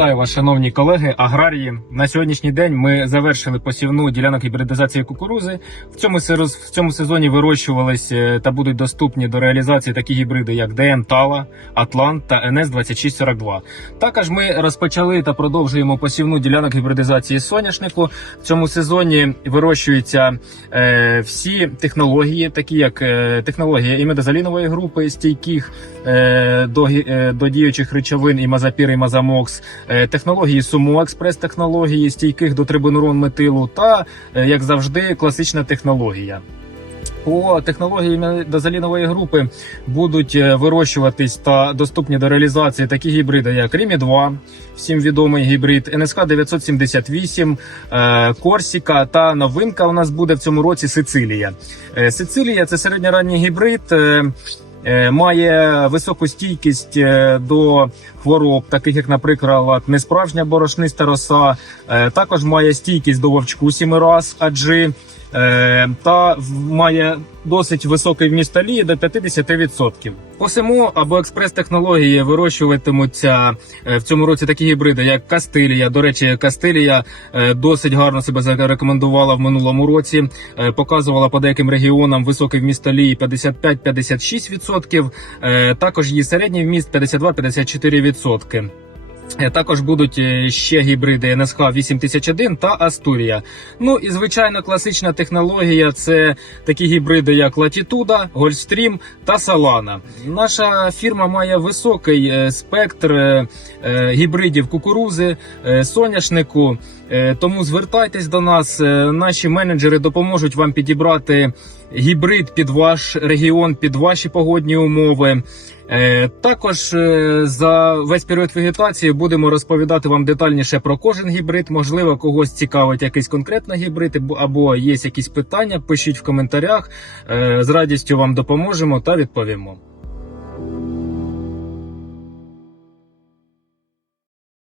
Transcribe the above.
Вітаю вас, шановні колеги, аграрії. На сьогоднішній день ми завершили посівну ділянок гібридизації кукурузи. В цьому в цьому сезоні вирощувались е, та будуть доступні до реалізації такі гібриди, як ДН Тала, Атлант та НС 2642. Також ми розпочали та продовжуємо посівну ділянок гібридизації соняшнику. В цьому сезоні вирощуються е, всі технології, такі як е, технологія імедозалінової групи, стійких е, до, е, до діючих речовин і мазапір, і мазамокс, технології Сумо експрес технології, стійких до трибунурон метилу та, е, як завжди, класична технологія. По технології мезозалінової групи будуть е, вирощуватись та доступні до реалізації такі гібриди, як Римі 2, всім відомий гібрид, НСК 978, е, Корсіка та новинка у нас буде в цьому році Сицилія. Е, Сицилія це середньоранній гібрид. Е, Має високу стійкість е, до хвороб, таких як, наприклад, несправжня борошниста роса. Е, Також має стійкість до вовчку сімираз, аджи е, та має досить високий вміст олії до 50%. Посему або експрес-технології вирощуватимуться е, в цьому році такі гібриди, як Кастилія. До речі, Кастилія е, досить гарно себе зарекомендувала в минулому році. Е, Показувала по деяким регіонам високий вміст олії 55-56%. Е, Також її середній вміст 52-54%. Е, Також будуть е, ще гібриди НСХ 8001 та Астурія. Ну і звичайно, класична технологія це такі гібриди, як Latitude, Goldstream та Solana. Наша фірма має високий е, спектр гібридів кукурузи, соняшнику. Е, Тому звертайтесь до нас. е, Наші менеджери допоможуть вам підібрати гібрид під ваш регіон, під ваші погодні умови. Е, Також за весь період вегетації будемо розповідати вам детальніше про кожен гібрид. Можливо, когось цікавить якийсь конкретний гібрид, або- є якісь питання. Пишіть в коментарях. З радістю вам допоможемо та відповімо.